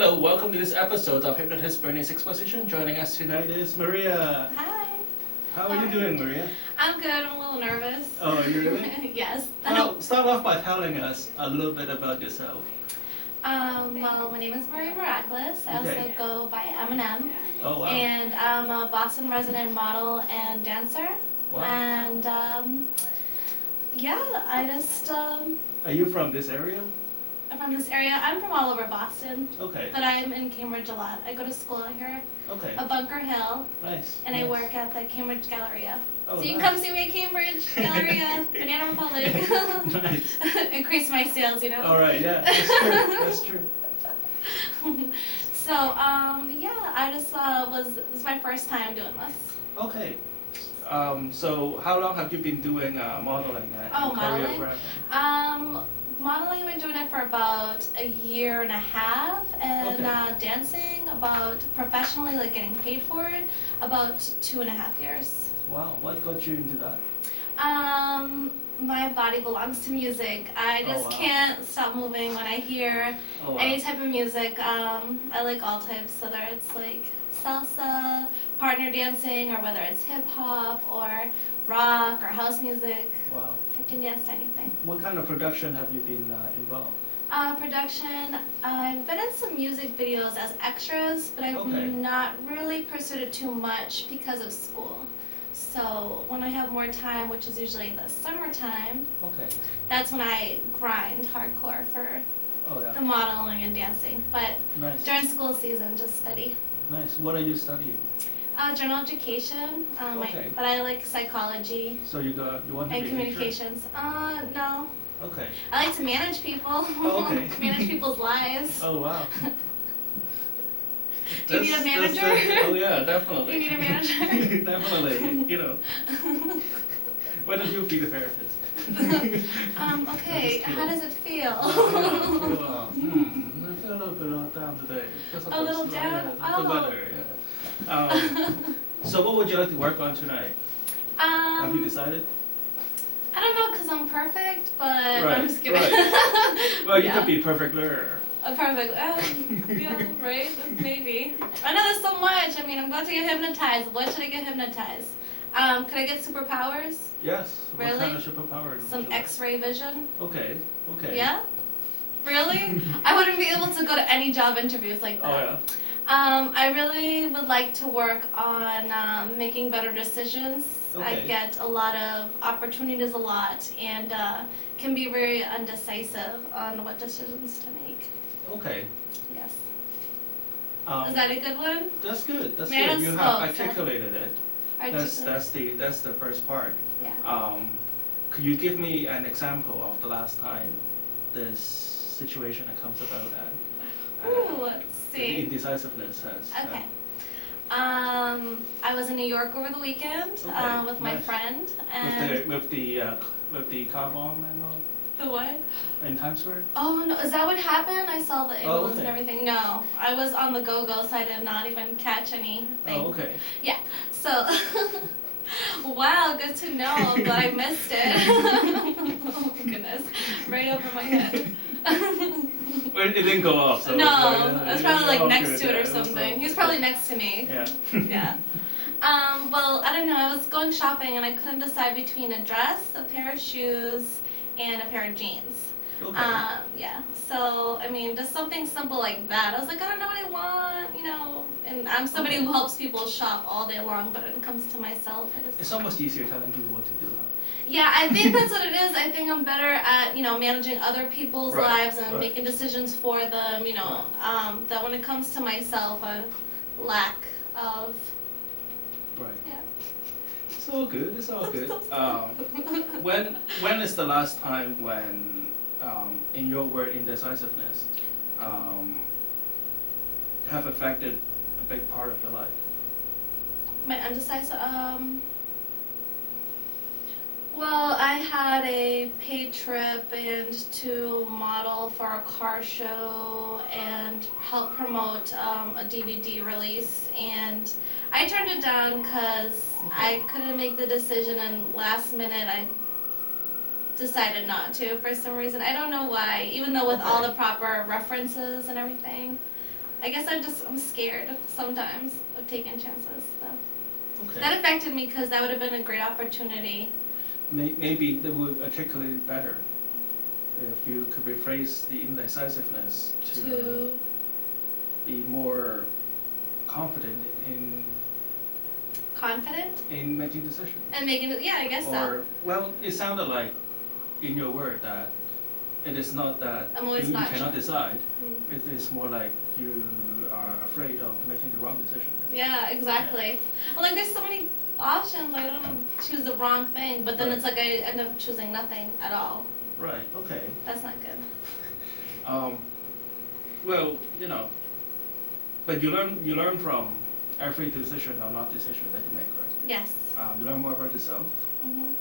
Hello, welcome to this episode of Hypnotist Bernie's Exposition. Joining us tonight is Maria. Hi. How are you doing, Maria? I'm good. I'm a little nervous. Oh, are you really? Yes. Well, start off by telling us a little bit about yourself. Well, my name is Maria Miraculous. I also go by M&M. Oh, wow. And I'm a Boston resident model and dancer. Wow. And yeah, I just Are you from this area? I'm from this area. I'm from all over Boston. Okay. But I'm in Cambridge a lot. I go to school here Okay. at Bunker Hill. Nice. And nice. I work at the Cambridge Galleria. Oh, so you can nice. come see me at Cambridge Galleria, Banana Republic. Nice. Increase my sales, you know. All right. Yeah, that's true. That's true. So, yeah, I just this is my first time doing this. Okay. So how long have you been doing modeling and Modeling? choreographing? Modeling, I've been doing it for about a year and a half, and Okay. dancing about professionally, like getting paid for it, about 2.5 years. Wow. What got you into that? My body belongs to music. I just wow. can't stop moving when I hear Oh, wow. any type of music. I like all types, whether it's like salsa, partner dancing, or whether it's hip hop or rock or house music. Wow. I can dance to anything. What kind of production have you been involved? Production, I've been in some music videos as extras, but I've Okay. not really pursued it too much because of school. So when I have more time, which is usually the summertime, Okay. that's when I grind hardcore for Oh, yeah. the modeling and dancing. But Nice. during school season, just study. Nice. What are you studying? General education, Okay. but I like psychology So you want to and be a teacher? communications. No. Okay. I like to manage people. Oh, okay. Manage people's lives. Oh, wow. Do you need a manager? Oh, yeah, definitely. You need a manager? Definitely, you know. Why don't you be the therapist? Okay, how does it feel? I feel a little bit down today. A little down? Yeah, the Oh. weather, yeah. So what would you like to work on tonight? Have you decided? I don't know, because I'm perfect, but Right, I'm just kidding. right. Well, you Yeah. could be a perfect learner. A perfect, yeah, right? Maybe. I know there's so much. I mean, I'm about to get hypnotized. What should I get hypnotized? Could I get superpowers? Yes. Really? What kind of superpower? would Some you like? X-ray vision? Okay. Okay. Yeah? Really? I wouldn't be able to go to any job interviews like that. Oh yeah. I really would like to work on making better decisions. I Okay. get a lot of opportunities a lot and can be very undecisive on what decisions to make. Okay. Yes. Um, Is that a good one? That's good. That's Man, good. You it's have slow, articulated it. That's the first part. Yeah. Could you give me an example of the last time this situation that comes about and Ooh, let's the see. indecisiveness has? Okay. I was in New York over the weekend Okay, with my nice. friend and with the car bomb and all the what? in Times Square. Oh no, is that what happened? I saw the ambulance and okay. everything. No, I was on the go-go, so I did not even catch anything. Oh, okay. Yeah, so, wow, good to know, but I missed it. Oh my goodness, right over my head. Well, it didn't go off. So No, I I was probably like next to it or something. He was probably next to me. Yeah. Yeah. Well, I don't know, I was going shopping and I couldn't decide between a dress, a pair of shoes, and a pair of jeans. Okay. Yeah, so, I mean, just something simple like that. I was like, I don't know what I want, you know, and I'm somebody Okay. who helps people shop all day long, but when it comes to myself, I just... It's almost easier telling people what to do. Huh? Yeah, I think that's what it is. I think I'm better at, you know, managing other people's Right, lives and right. making decisions for them, you know, that when it comes to myself, I lack of, Right. yeah. It's all good. It's all good. So When is the last time when, in your word, indecisiveness, have affected a big part of your life? My undecisive, well, I had a paid trip and to model for a car show and help promote a DVD release, and I turned it down because I couldn't make the decision, and last minute I decided not to for some reason. I don't know why, even though with all the proper references and everything. I guess I'm scared sometimes of taking chances. So. Okay. That affected me because that would have been a great opportunity. Maybe they would articulate it better if you could rephrase the indecisiveness to be more confident in making decisions. And making it, yeah, I guess so. Well, it sounded like in your word that it is not that you cannot decide. Mm. It is more like you are afraid of making the wrong decision. Yeah, exactly. Well, like there's so many options. Like I don't want to choose the wrong thing, but then right. It's like I end up choosing nothing at all. Right. Okay. That's not good. Well, but you learn from every decision or not decision that you make, right? Yes. You learn more about yourself. Mm-hmm.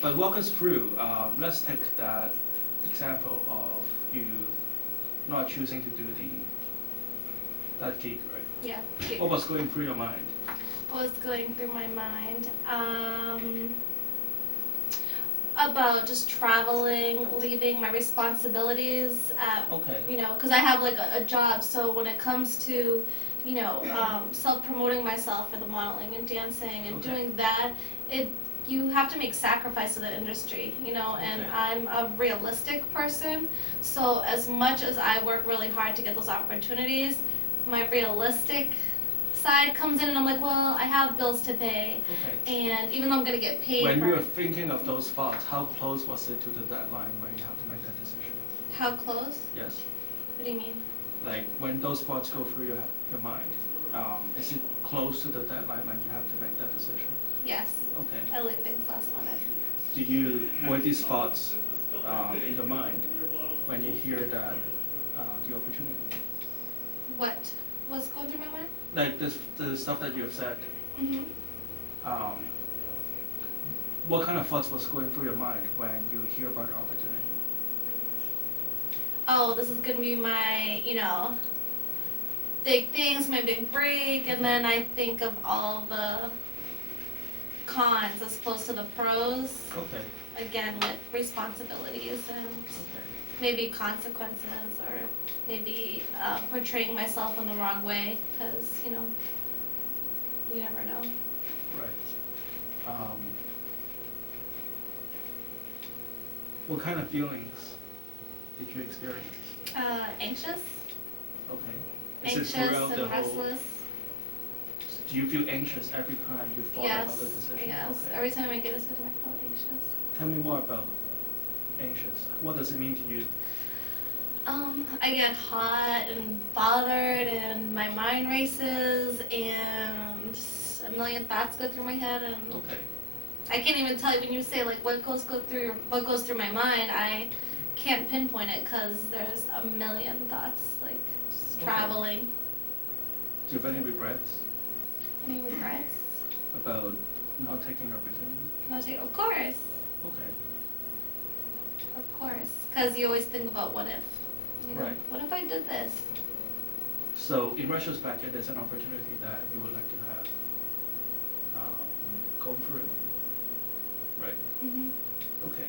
But walk us through. Let's take that example of you not choosing to do that gig, right? Yeah. What was going through your mind? What was going through my mind? About just traveling, leaving my responsibilities at, okay. Because I have like a job. So when it comes to, self-promoting myself for the modeling and dancing and doing that, you have to make sacrifice to the industry, and I'm a realistic person. So as much as I work really hard to get those opportunities, my realistic side comes in and I'm like, well, I have bills to pay. Okay. And even though I'm going to get paid when you were thinking of those thoughts, how close was it to the deadline where you have to make that decision? How close? Yes. What do you mean? Like when those thoughts go through your mind, is it close to the deadline when you have to make that decision? Yes. Okay. I leave things last minute. Were these thoughts in your mind when you hear that the opportunity? What was going through my mind? Like the stuff that you have said. Mm-hmm. What kind of thoughts was going through your mind when you hear about the opportunity? Oh, this is gonna be my, big things, my big break, and then I think of all the cons as opposed to the pros. Okay. Again, with responsibilities and maybe consequences, or maybe portraying myself in the wrong way, because you never know. Right. What kind of feelings did you experience? Anxious. Okay. Anxious and restless. Do you feel anxious every time you thought about the decision? Yes. Okay. Every time I make a decision, I feel anxious. Tell me more about anxious. What does it mean to you? I get hot and bothered, and my mind races, and a million thoughts go through my head, and I can't even tell you when you say like what goes through my mind. I can't pinpoint it because there's a million thoughts like just traveling. Do you have any regrets? Any regrets? About not taking opportunity? Of course. Okay. Of course, because you always think about what if. Right. What if I did this? So, in retrospect, there's an opportunity that you would like to have gone through. Right. Mm-hmm. Okay.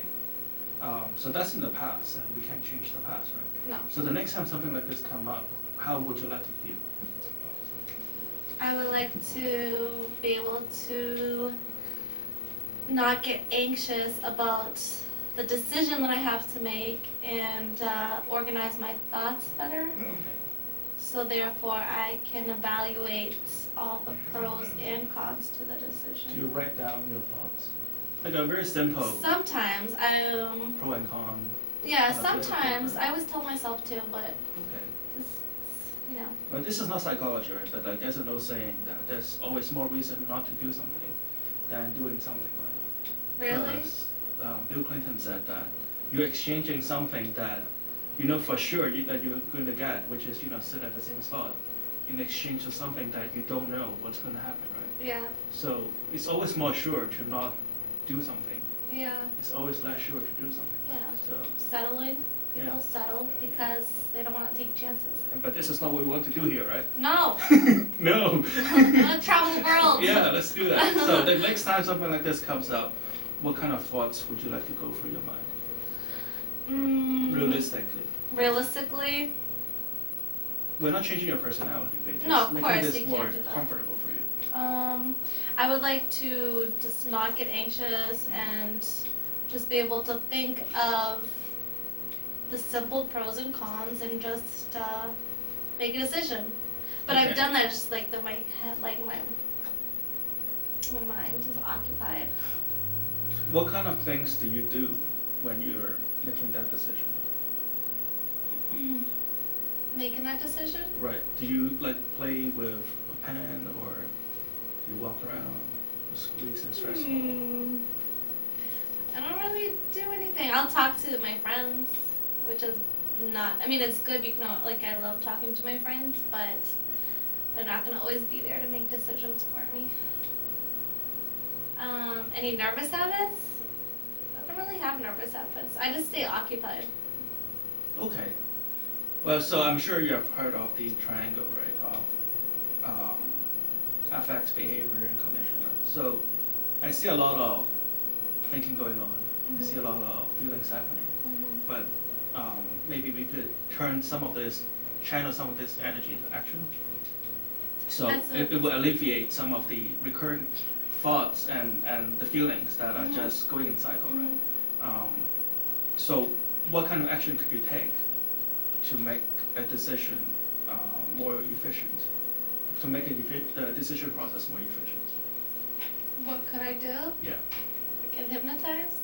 So that's in the past, and we can't change the past, right? No. So the next time something like this come up, how would you like to feel? I would like to be able to not get anxious about the decision that I have to make and organize my thoughts better. Okay. So therefore I can evaluate all the pros and cons to the decision. Do you write down your thoughts? Like a very simple Sometimes pro and con. Yeah, sometimes I always tell myself to, but Well, this is not psychology, right? But like there's an old saying that there's always more reason not to do something than doing something, right? Really? Because Bill Clinton said that you're exchanging something that you know for sure that you're going to get, which is sit at the same spot, in exchange for something that you don't know what's going to happen, right? Yeah. So it's always more sure to not do something. Yeah. It's always less sure to do something. Yeah. So settling. People settle because they don't want to take chances. But this is not what we want to do here, right? No. No. I want to travel the world. Yeah, let's do that. So the next time something like this comes up, what kind of thoughts would you like to go through your mind? Realistically. Realistically, we're not changing your personality, we're just No, of making course, this you more can't do that. comfortable for you. I would like to just not get anxious and just be able to think of the simple pros and cons and just make a decision. But Okay. I've done that just like my head, like my mind is occupied. What kind of things do you do when you're making that decision? Making that decision? Right. Do you like play with a pen, or do you walk around, squeeze it stressful? I don't really do anything. I'll talk to my friends, which is not, I mean, it's good, you can, like, I love talking to my friends, but they're not going to always be there to make decisions for me. Any nervous habits? I don't really have nervous habits. I just stay occupied. Okay. Well, so I'm sure you have heard of the triangle, right, of affect, behavior, and cognition, right? So I see a lot of thinking going on. I see a lot of feelings happening. But maybe we could channel some of this energy into action. So it will alleviate some of the recurring thoughts and the feelings that are just going in cycle, right? So what kind of action could you take to make a decision more efficient, to make the decision process more efficient? What could I do? Yeah. Get hypnotized?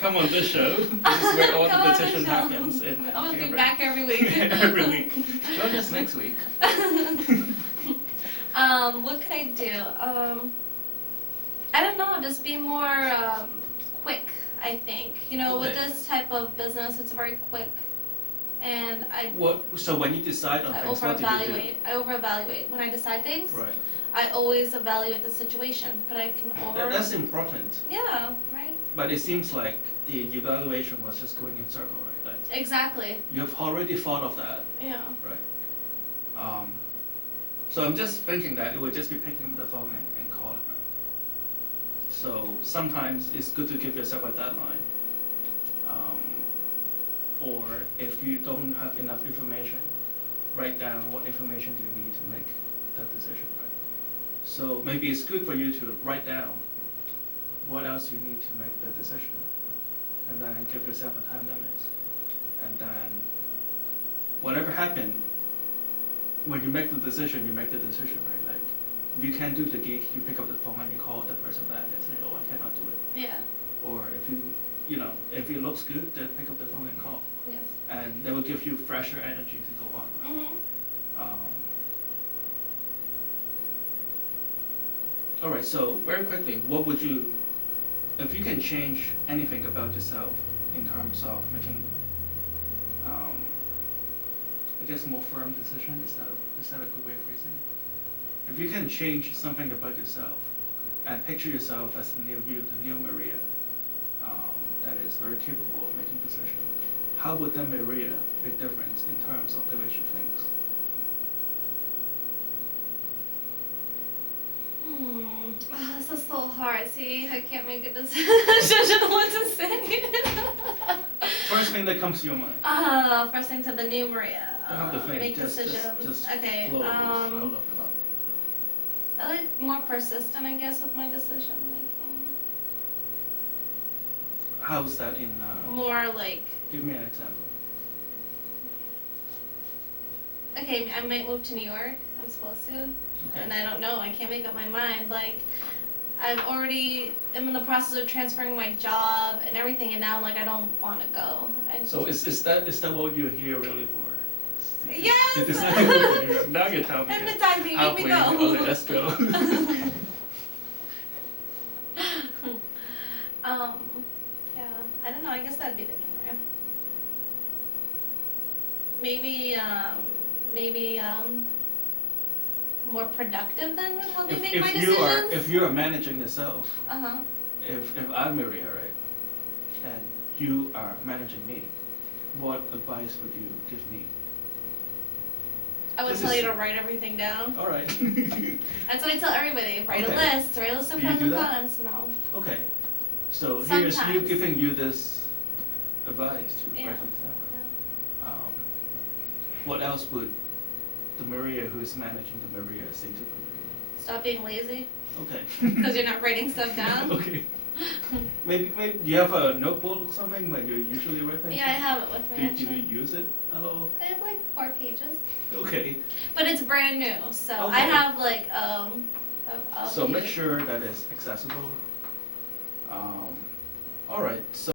Come on this show. This is where all the decision happens. I'll be back every week. Every week. Join us next week. What could I do? I don't know, just be more quick, I think. You know, with this type of business, it's very quick. And So when you decide on things, what do you do? I over-evaluate. When I decide things, Right. I always evaluate the situation, but I can That's important. Yeah, right? But it seems like the evaluation was just going in circle, right? Like Exactly. you've already thought of that, Yeah. right? So I'm just thinking that it would just be picking up the phone and calling, right? So sometimes it's good to give yourself a deadline. Or if you don't have enough information, write down what information do you need to make that decision, right? So maybe it's good for you to write down what else you need to make that decision, and then give yourself a time limit. And then whatever happened, when you make the decision, you make the decision, right? Like if you can't do the gig, you pick up the phone and you call the person back and say, oh, I cannot do it. Yeah. Or if it looks good, then pick up the phone and call. Yes. And that will give you fresher energy to go on, right? All right, so very quickly, what would you, if you can change anything about yourself in terms of making, I guess, more firm decision, is that a good way of phrasing it? If you can change something about yourself and picture yourself as the new you, the new Maria, that is very capable of making decisions, how would that Maria make difference in terms of the way she thinks? This is so hard. See, I can't make a decision on what to say. First thing that comes to your mind. First thing to the new Maria. Don't have to think. Make Just decisions. Okay. flow out of it. I like more persistent, I guess, with my decision making. How's that in? More like. Give me an example. Okay, I might move to New York. I'm supposed to. Okay. And I don't know. I can't make up my mind. Like, I'm in the process of transferring my job and everything, and now I'm like, I don't want to go. So is that what you're here really for? Yes! Now you're telling me. Hypnotizing, halfway. here we go. Okay, let's go. Yeah, I don't know. I guess that'd be the new Maria. Maybe more productive than would help me make my decisions. If you are managing yourself, Uh-huh. if I'm Maria, right, and you are managing me, what advice would you give me? I would tell you to write everything down. All right. That's what I tell everybody. Write a list of Do you pros do and that? cons. No. Okay. So here's you Sometimes. giving you this advice to Yeah. write things down. Yeah. what else would the Maria who is managing the Maria say to the Stop being lazy, Maria? Okay. because you're not writing stuff down. Okay. Maybe do you have a notebook or something like you usually write things? Yeah, I have it with me, Do you actually. use it at all? I have like 4 pages. Okay. But it's brand new, so I Okay. have like, So make sure that it's accessible. All right. So